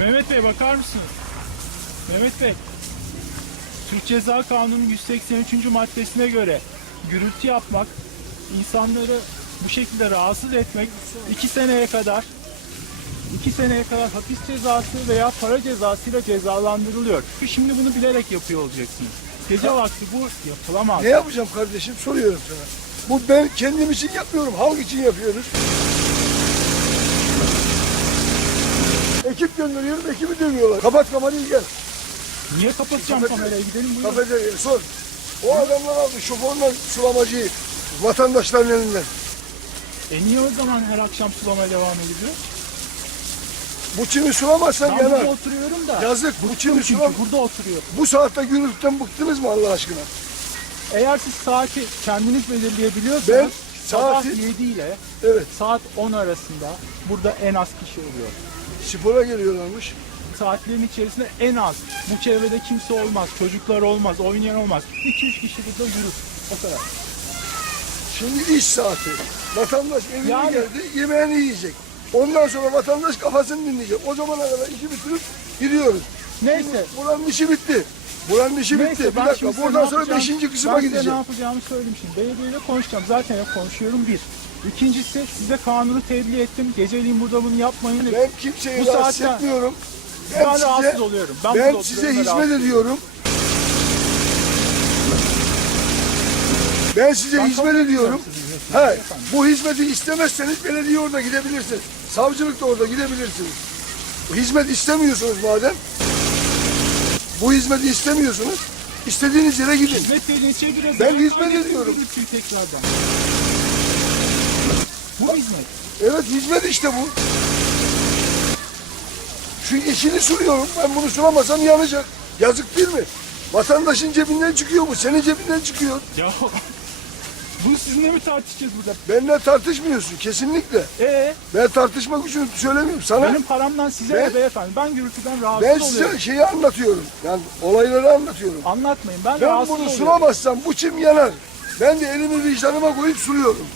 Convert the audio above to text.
Mehmet Bey bakar mısınız? Mehmet Bey. Türk Ceza Kanunu 183. maddesine göre gürültü yapmak, insanları bu şekilde rahatsız etmek 2 seneye kadar 2 seneye kadar hapis cezası veya para cezasıyla cezalandırılıyor. Şimdi bunu bilerek yapıyor olacaksınız. Gece vakti bu yapılamaz. Ne yapacağım kardeşim soruyorum sana. Bu ben kendim için yapmıyorum, halk için yapıyoruz. Ekip gönderiyorum, ekibi dövüyorlar. Kapat kamerayı gel. Niye kapatacağım Kapat- kamerayı? Gidelim buyurun. Kafede sor. O adamlar aldı şoförle sulamacıyı vatandaşların elinden. E niye o zaman her akşam sulamaya devam ediyor? Bu çimi sulamazsan Ben yanar. burada oturuyorum da. Yazık bu çimi Çünkü sulam. burada oturuyor. Bu saatte gürültüden bıktınız mı Allah aşkına? Eğer siz saati kendiniz belirleyebiliyorsanız Ben sabah saati- 7 ile Evet. saat 10 arasında burada en az kişi oluyor. Spora geliyorlarmış. Saatlerin içerisinde en az bu çevrede kimse olmaz, çocuklar olmaz, oynayan olmaz. 2-3 kişi burada yürür. O kadar. Şimdi iş saati. Vatandaş evine Yani- geldi, yemeğini yiyecek. Ondan sonra vatandaş kafasını dinleyecek. O zamana kadar işi bitirip gidiyoruz. Neyse. Buranın işi bitti. Buranın işi Neyse bitti. Bir ben dakika. şimdi Buradan sonra beşinci kısma ben gideceğim. ne yapacağımı söyleyeyim şimdi. Belediyeyle konuşacağım. Zaten ya konuşuyorum bir. İkincisi size kanunu tebliğ ettim. Geceliğin burada bunu yapmayın. Ben kimseyi Bu rahatsız saatten- etmiyorum. ben Ben rahatsız size, oluyorum. Ben, ben size ve hizmet rahatsız- ediyorum. Ben size hizmet ediyorum. He, bu hizmeti istemezseniz belediye orada gidebilirsiniz. Savcılık da orada gidebilirsiniz. Hizmet istemiyorsunuz madem. Bu hizmeti istemiyorsunuz. İstediğiniz yere gidin. Hizmet dediğiniz şey biraz Ben hizmet ediyorum. tekrardan. Bu hizmet. Evet hizmet işte bu. Şu işini suluyorum. Ben bunu sulamasam yanacak. Yazık değil mi? Vatandaşın cebinden çıkıyor bu. Senin cebinden çıkıyor. Ya bunu sizinle mi tartışacağız burada? Benimle tartışmıyorsun kesinlikle. Ee, Ben tartışmak için söylemiyorum sana. benim paramdan size Ben- ne beyefendi? Ben gürültüden rahatsız ben oluyorum. size şeyi anlatıyorum. Yani olayları anlatıyorum. Anlatmayın. Ben, Ben rahatsız bunu oluyorum. sulamazsam bu çim yanar. Ben de elimi vicdanıma koyup suluyorum.